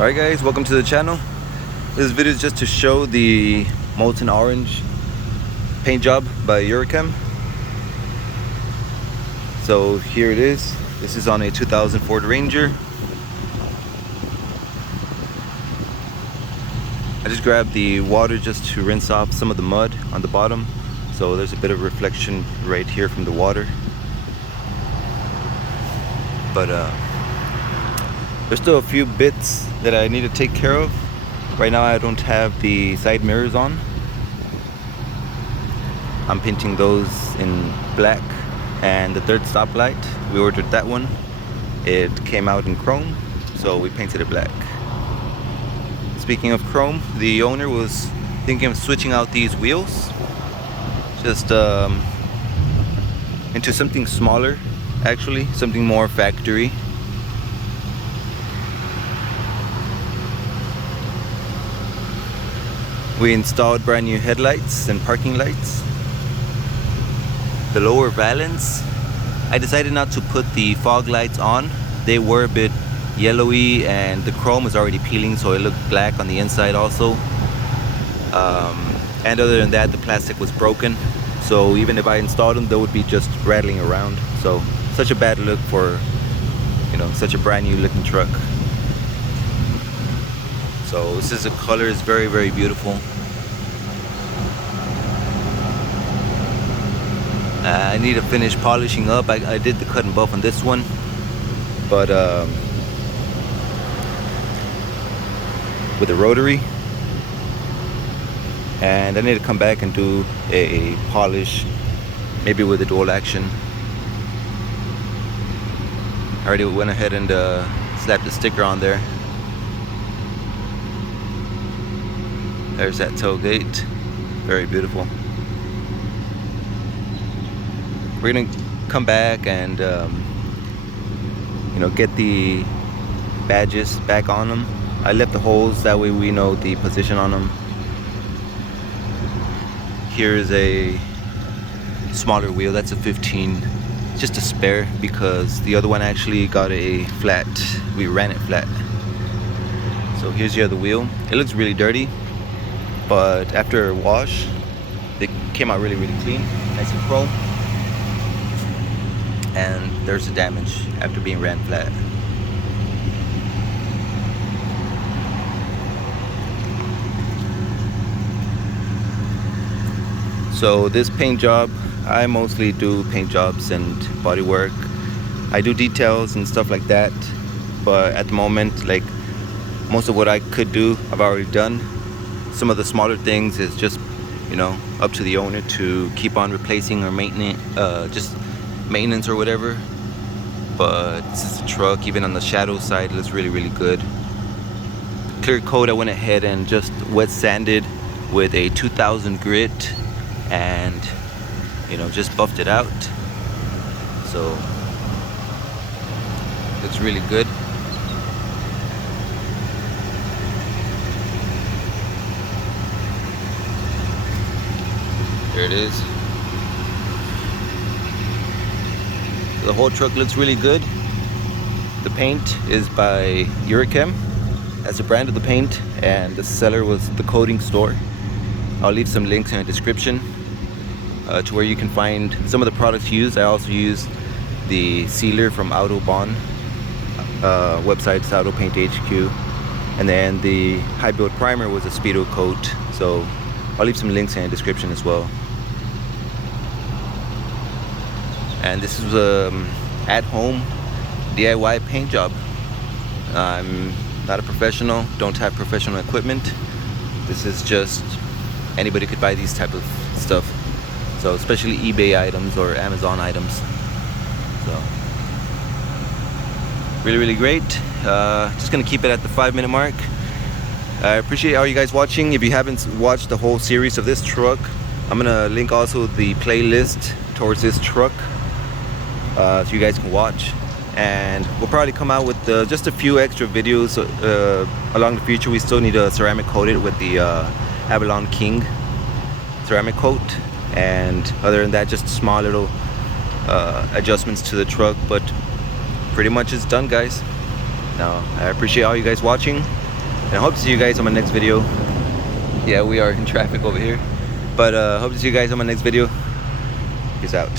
Alright guys, welcome to the channel. This video is just to show the Molten orange paint job by UreChem. So here it is. This is on a 2000 Ford Ranger. I just grabbed the water just to rinse off some of the mud on the bottom. So there's a bit of reflection right here from the water. But there's still a few bits that I need to take care of. Right now I don't have the side mirrors on. I'm painting those in black. And the third stoplight, we ordered that one. It came out in chrome, so we painted it black. Speaking of chrome, the owner was thinking of switching out these wheels. Just into something smaller, actually, something more factory. We installed brand new headlights and parking lights. The lower valance, I decided not to put the fog lights on. They were a bit yellowy and the chrome was already peeling, so it looked black on the inside also. And other than that, the plastic was broken. So even if I installed them, they would be just rattling around. So such a bad look for, you know, such a brand new looking truck. So this is the color is very, very beautiful. I need to finish polishing up. I did the cut and buff on this one, but with a rotary, and I need to come back and do a polish, maybe with a dual action. I already went ahead and slapped the sticker on there. There's that tailgate, very beautiful. We're gonna come back and you know, get the badges back on them. I left the holes, that way we know the position on them. Here's a smaller wheel, that's a 15, just a spare because the other one actually got a flat. We ran it flat. So here's the other wheel. It looks really dirty, but after a wash, it came out really, really clean, nice and chrome. And there's the damage after being ran flat. So this paint job, I mostly do paint jobs and body work. I do details and stuff like that, but at the moment, like, most of what I could do, I've already done. Some of the smaller things is just, you know, up to the owner to keep on replacing or maintaining, just maintenance or whatever. But this is a truck, even on the shadow side, it looks really, really good. Clear coat, I went ahead and just wet sanded with a 2000 grit and, you know, just buffed it out. So looks really good. There it is. The whole truck looks really good. The paint is by UreChem. That's the brand of the paint, and the seller was the coating store. I'll leave some links in the description to where you can find some of the products used. I also use the sealer from Autobahn website's Auto Paint HQ, and then the high build primer was a Speedokote. So I'll leave some links in the description as well. And this is at-home DIY paint job. I'm not a professional, don't have professional equipment. This is just, anybody could buy these type of stuff. So especially eBay items or Amazon items. So really, really great. Just gonna keep it at the 5-minute mark. I appreciate all you guys watching. If you haven't watched the whole series of this truck, I'm gonna link also the playlist towards this truck, so you guys can watch. And we'll probably come out with just a few extra videos along the future. We still need to ceramic coat it with the Avalon King ceramic coat, and other than that, just small little adjustments to the truck. But pretty much it's done, guys. Now I appreciate all you guys watching. And I hope to see you guys on my next video. Yeah, we are in traffic over here. But hope to see you guys on my next video. Peace out.